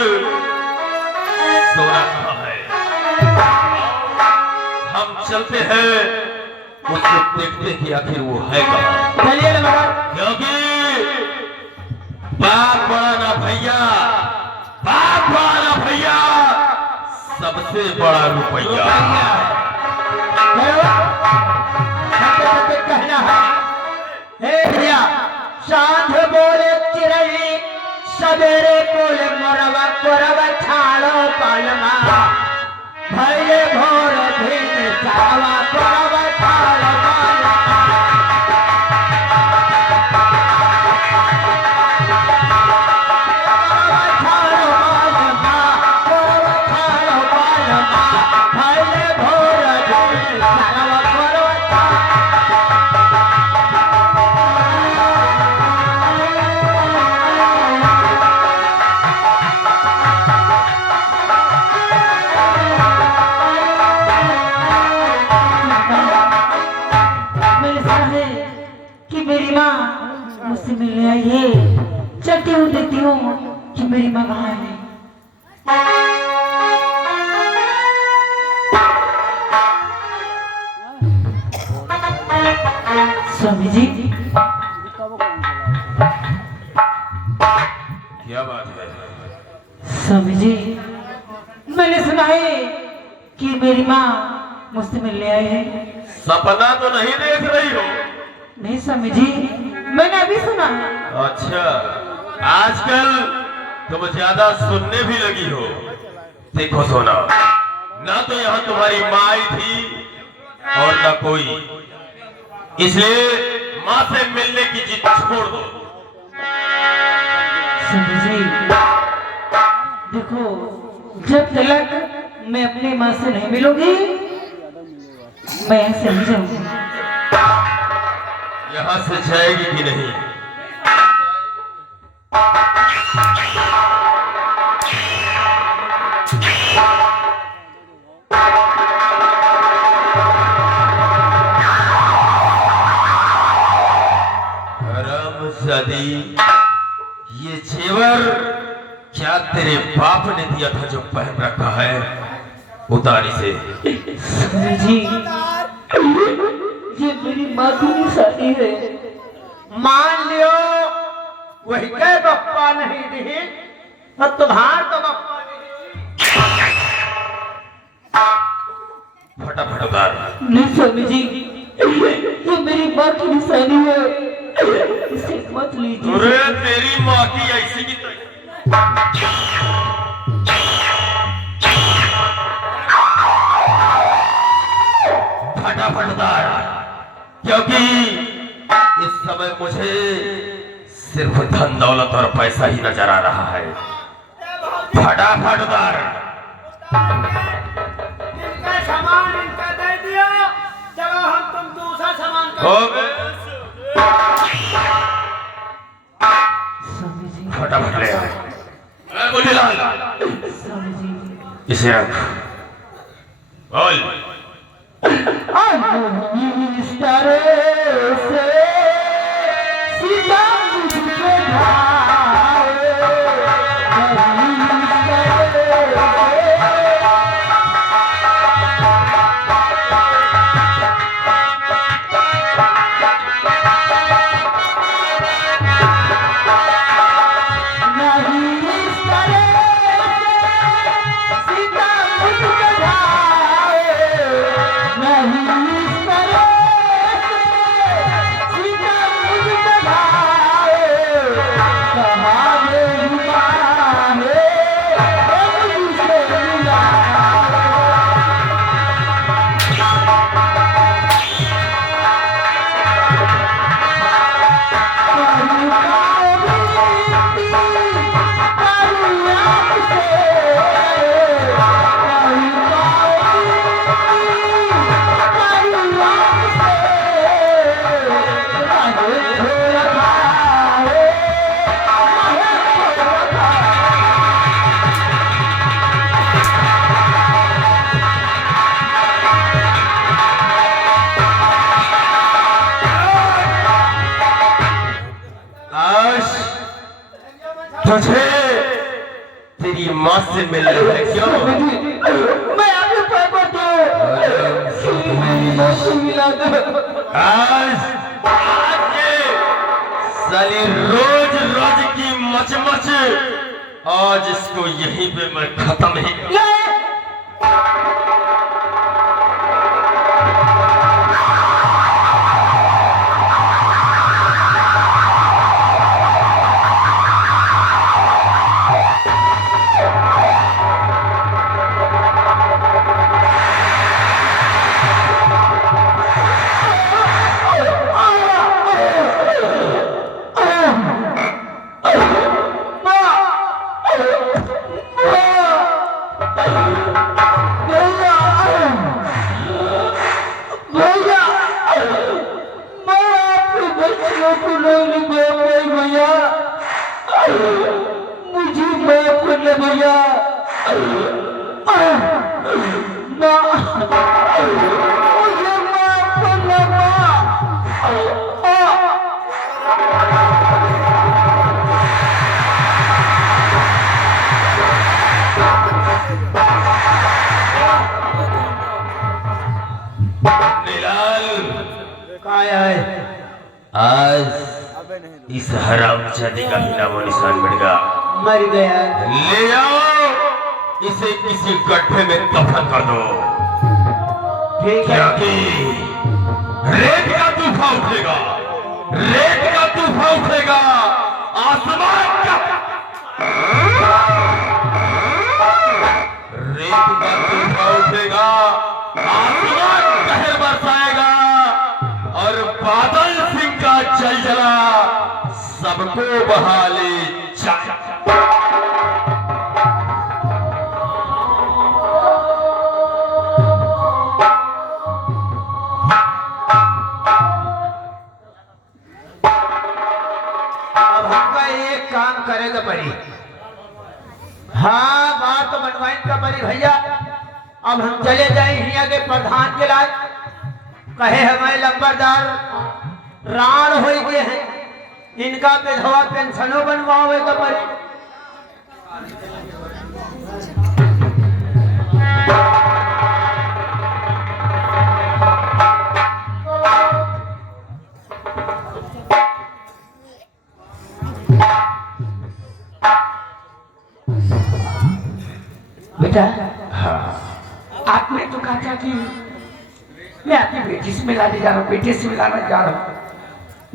सोना कहाँ है। हम चलते हैं, उसको देखते कि आखिर वो है कहाँ। चलिए ना मगर। क्योंकि बाप बड़ा ना भैया, बाप बड़ा ना भैया, सबसे बड़ा रुपया। सत्य कहना है। हे भैया, सांझ बोले चिरई, सवेरे बोले मोरवा कोरवा छा। भैले भोर दिन चावा करब खाल भैले भोर दिन चावा मेरी माँ मुझसे मिलने आई है। चलती हूँ देखती हूँ कि मेरी माँ कहाँ है। स्वामी जी क्या बात है? स्वामी जी मैंने सुना है कि मेरी माँ मुझसे मिलने आई है। सपना तो नहीं देख रही हो? नहीं स्वामी जी मैंने अभी सुना। अच्छा, आजकल तुम ज्यादा सुनने भी लगी हो। देखो सोना, ना तो यहाँ तुम्हारी माँ आई थी और ना कोई, इसलिए माँ से मिलने की जिद छोड़ दो। स्वामी जी देखो, जब तक मैं अपनी माँ से नहीं मिलूंगी मैं यहाँ से नहीं जाऊंगी। यहाँ से जाएगी कि नहीं? हरामजादी, ये जेवर क्या तेरे बाप ने दिया था जो पहन रखा है? उतारी से। स्वामी जी ये मेरी माँ की निशानी है। मान लियो वही के बप्पा नहीं दी और तुम्हार तो बप्पा नहीं। फटाफट उतार। नहीं स्वामी जी ये मेरी माँ की निशानी है, इसे मत लीजिए। अरे तेरी माँ की ऐसी की फटाफट उतार, क्योंकि इस समय मुझे सिर्फ धन दौलत और पैसा ही नजर आ रहा है। फटाफट उतार। इनका सामान इनका दे दिया, जब हम तुम दूसरा सामान हो गए? स्वामी जी फटाफट ले आए। बोले लाल, स्वामी जी इसे रख। बोल। मिस्टर से सीधा मुझके भाए, तुझे तेरी माँ से मिलना है क्यों? मैं आपके पैर पड़ता हूँ, मेरी माँ से मिला दो। आज ये साली रोज रोज की मचमच, आज इसको यहीं पे मैं खत्म ही कर। इस हरामजादी का भी नामो निशान मिट गया। मर गया। ले जाओ इसे किसी गड्ढे में दफन कर दो, ठीक है। क्योंकि रेत का तूफान उठेगा, रेत का तूफान उठेगा, आसमान का रेत का तूफान उठेगा, आसमान कहर बरसाएगा और बादल सिंह का जलजला सबको बहा ले जाएगा। अब हमका एक काम करेगा पड़ी। हाँ, बात तो बनवाइन का पड़ी भैया। अब हम चले जाए हिया के प्रधान के लाए, कहे हमारे लंबरदार राण हो गए हैं, इनका विधवा पेंशनों बनवावे का पड़ी। बेटा, आपने तो कहा था कि मैं आपकी बेटी से मिलाने जा रहा हूँ, बेटे से मिलाने जा रहा हूँ,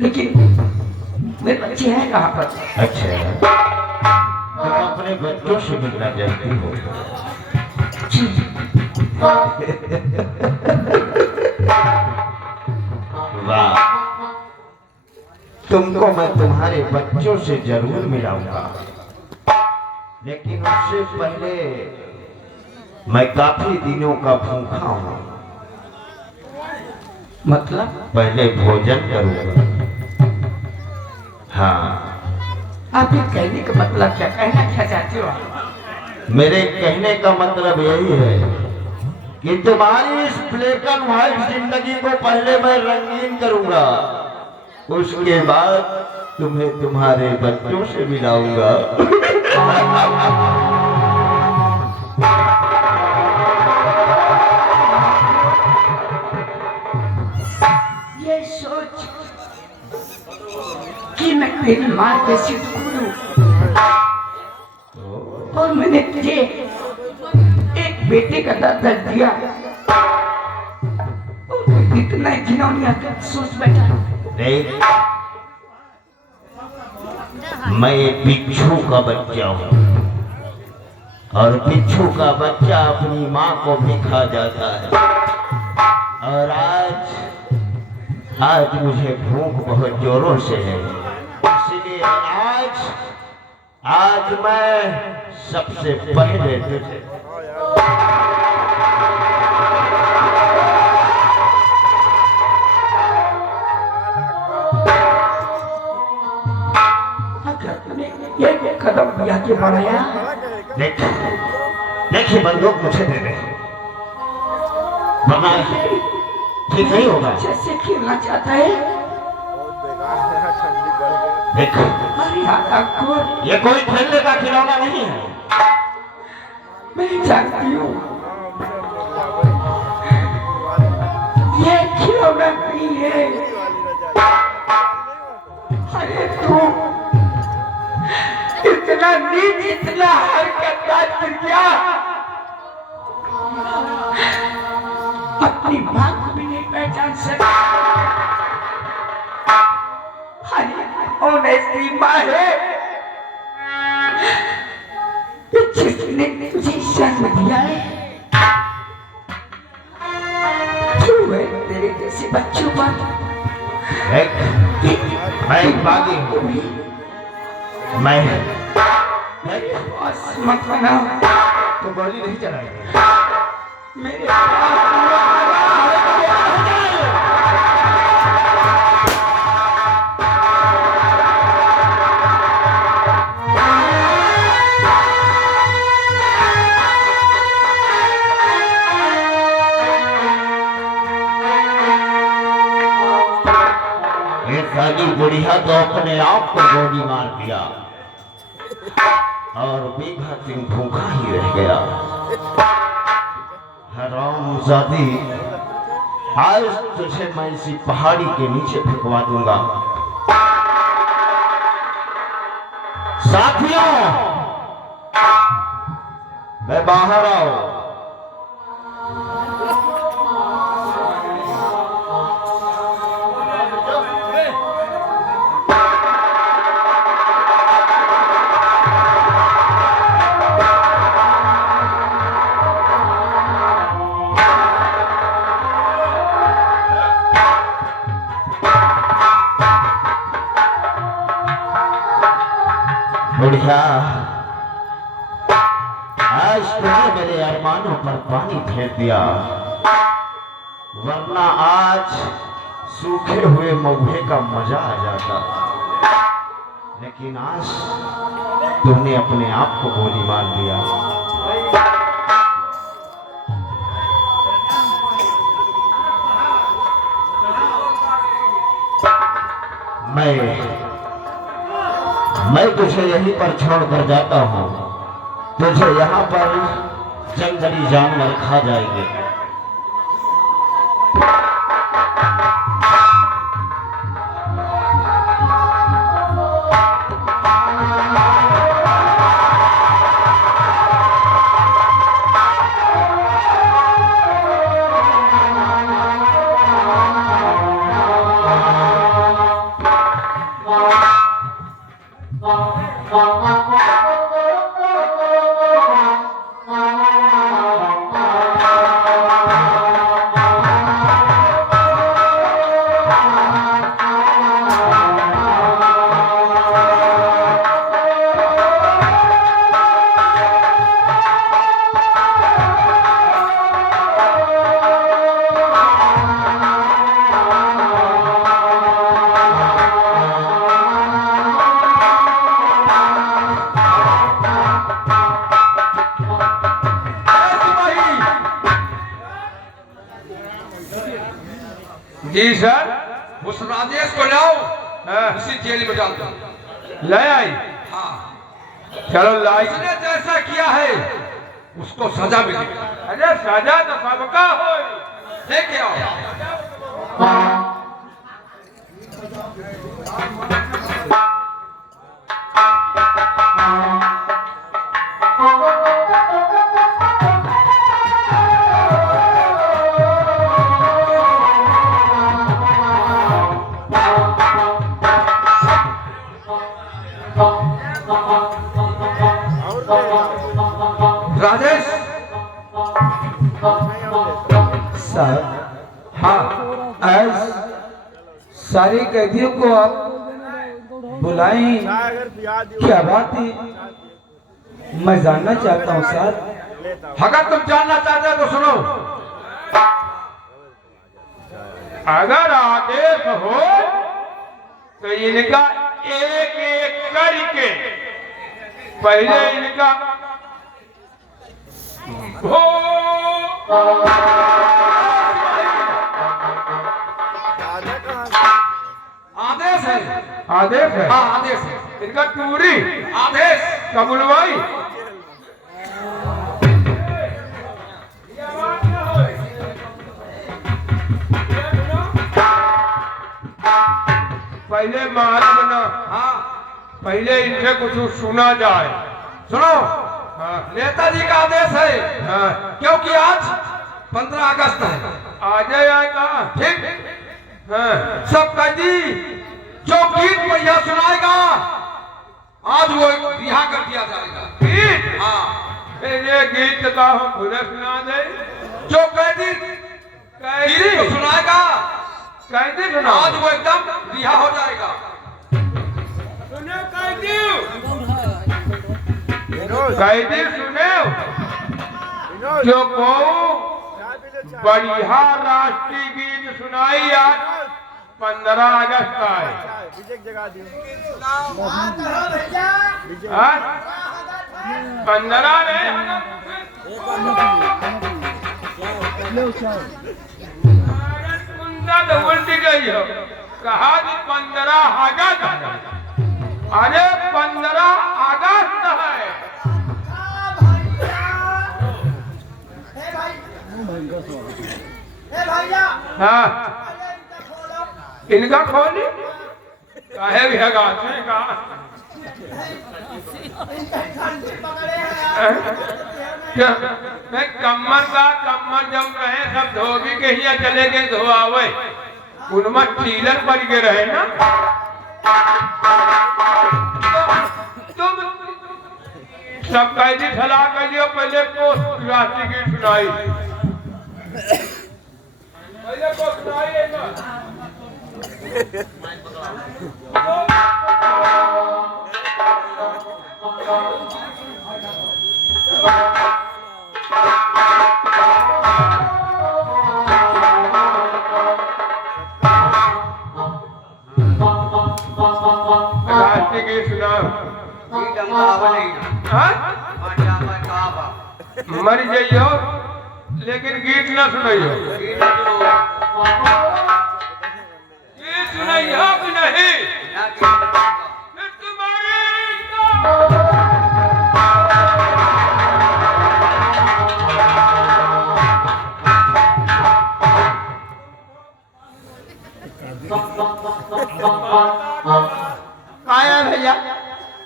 लेकिन मेरे बच्चे हैं कहाँ पर? अच्छा, तुम अपने बच्चों से मिलना चाहती हो? वाह, तुमको मैं तुम्हारे बच्चों से जरूर मिलाऊंगा, लेकिन उससे पहले मैं काफी दिनों का भूखा हूँ। मतलब? पहले भोजन करूंगा। हाँ, आप ये कहने का मतलब क्या, कहना क्या चाहते हो आप? मेरे कहने का मतलब यही है कि तुम्हारी इस ब्लैक एंड व्हाइट जिंदगी को पहले मैं रंगीन करूंगा, उसके बाद तुम्हें तुम्हारे बच्चों से मिलाऊंगा। ये सोच कि मैं तेरी मां जैसी हूँ और मैंने तुझे एक बेटे का दर्द दिया, और इतना घिनौनी सोच बैठा। देख, मैं बिच्छू का बच्चा हूँ और बिच्छू का बच्चा अपनी माँ को भी खा जाता है, और आज मुझे भूख बहुत जोरों से है, इसलिए आज मैं सबसे पहले तुझे ये कदम दिया के बढ़ाया। देखिए, बंदूक मुझे दे दे, वरना ठीक नहीं होगा। जैसे खेलना चाहता है। देख, अरे आका, ये कोई खेलने का खिलौना नहीं है। मैं जानती हूँ ये खिलौना नहीं है। अरे तू इतना नीच, इतना हरकत कर गया, अपनी मां को भी नहीं पहचान सका। अरे कौन ऐसी माँ है जिसने तुझे जन्म दिया है? क्यों है तेरे जैसे बच्चों पर? मैं एक बागी हूँ, मैं मत बना, तो गोली नहीं चलाएगी। मेरे साली बुढ़िया तो अपने आप को गोली मार दिया और बीघा सिंह भूखा ही रह गया। हरामजादी, आज तुझे मैं इसी पहाड़ी के नीचे फेंकवा दूंगा। साथियों, मैं बाहर आओ। बुढ़िया, आज तुमने मेरे अरमानों पर पानी फेर दिया, वरना आज सूखे हुए महुए का मजा आ जाता। लेकिन आज तुमने अपने आप को गोली मार दिया। मैं तुझे यहीं पर छोड़कर जाता हूँ। तुझे यहाँ पर जंगली जानवर खा जाएंगे। जी सर, उस राजेश को लाओ, उसी जेल में डाल दो। ले आई? हाँ। चलो लाई। उसने जैसा किया है उसको सजा मिलेगी। अरे सजा तो सबका हो। लेके आओ। राजेश सर, हाँ, आज सारे कैदियों को आप बुलाएं, क्या बात है? मैं जानना चाहता हूँ सर। अगर तुम जानना चाहते हो तो सुनो। अगर आदेश हो तो इनका एक एक करके पहले इनका आदेश है। आदेश है? हाँ, आदेश है। इनका टूरी आदेश कबुलवाई। पहले महाराज बना। हाँ, पहले इनसे कुछ सुना जाए। सुनो। हाँ, नेताजी का आदेश है। हाँ, क्योंकि आज 15 अगस्त है। आ जाएगा। ठीक। हाँ, सब कैदी जो गीत भैया सुनाएगा आज वो रिहा कर दिया जाएगा। गीत? हाँ, ये गीत का हम खुद सुना दे। जो कैदी सुनाएगा, कैदी सुना, आज वो एकदम रिहा हो जाएगा। सुनो कैदी, कैदी सुने, जो को बढ़िया राष्ट्रीय गीत सुनाई आज 15 अगस्त का है। 15 ने उल्टी गई हो, कहा कि 15 अगस्त। अरे 15 अगस्त है। हाँ, इनका खोली काहे भी है। पकड़े हैं क्या मैं कम्मर जब रहे सब धोबी के ही चले गए धोआवे उनमें टीलर पड़ के रहे ना तुम सब कैदी सलाह कर लियो पहले को राशि की सुनाई पहले को सुनाई है ना राशि की सुनाओ मर जाइयो लेकिन गीत न सुनाइयो गीत सुनाइयो कि नहीं आया भैया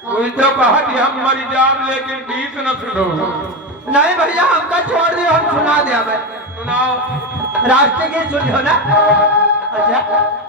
कोई तो कहा कि हम मर जाओ लेकिन गीत न सुनो नहीं भैया हमका छोड़ दियो हम सुना दिया मैं सुनाओ राष्ट्रीय गीत सुनियो ना अच्छा